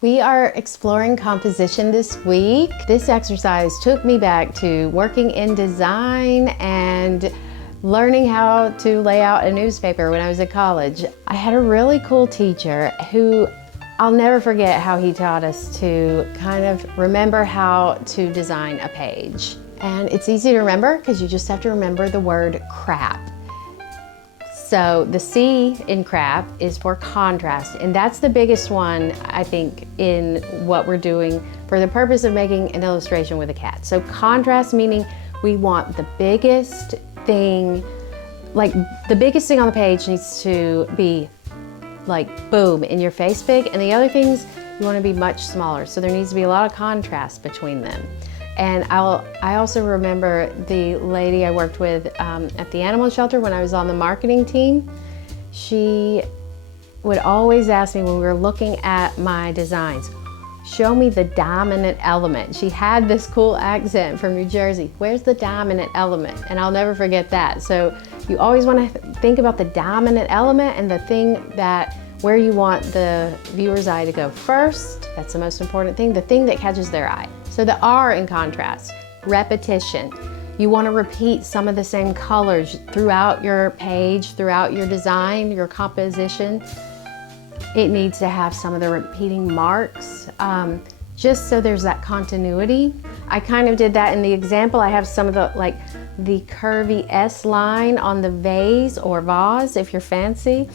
We are exploring composition this week. This exercise took me back to working in design and learning how to lay out a newspaper when I was at college. I had a really cool teacher who I'll never forget how he taught us to kind of remember how to design a page. And it's easy to remember because you just have to remember the word crap. So the C in crap is for contrast, and that's the biggest one, I think, in what we're doing for the purpose of making an illustration with a cat. So contrast meaning we want the biggest thing, like the biggest thing on the page needs to be like boom, in your face big, and the other things you want to be much smaller. So there needs to be a lot of contrast between them. And I also remember the lady I worked with at the animal shelter when I was on the marketing team. She would always ask me when we were looking at my designs, show me the dominant element. She had this cool accent from New Jersey. Where's the dominant element? And I'll never forget that. So you always want to think about the dominant element and the thing that where you want the viewer's eye to go first. That's the most important thing, the thing that catches their eye. So the R in contrast, repetition. You want to repeat some of the same colors throughout your page, throughout your design, your composition. It needs to have some of the repeating marks, just so there's that continuity. I kind of did that in the example. I have some of the, like the curvy S line on the vase or vase, if you're fancy.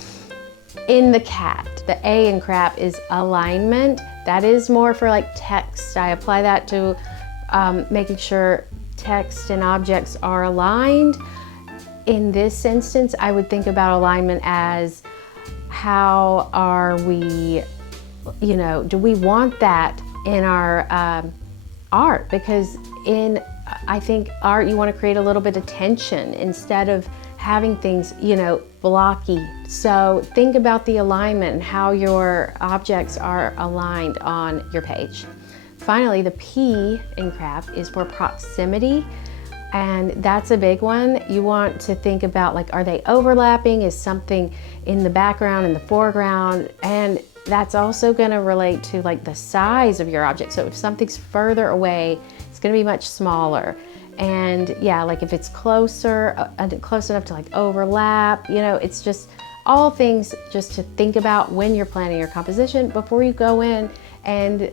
In the cat, the A in crap is alignment. That is more for like text. I apply that to making sure text and objects are aligned. In this instance, I would think about alignment as how are we, do we want that in our art? Because I think art, you want to create a little bit of tension instead of having things, blocky. So think about the alignment and how your objects are aligned on your page. Finally, the P in crap is for proximity, and that's a big one. You want to think about, like, are they overlapping? Is something in the background, in the foreground? And that's also going to relate to like the size of your object. So if something's further away, it's going to be much smaller. And yeah, like if it's close enough to like overlap, it's just all things just to think about when you're planning your composition before you go in and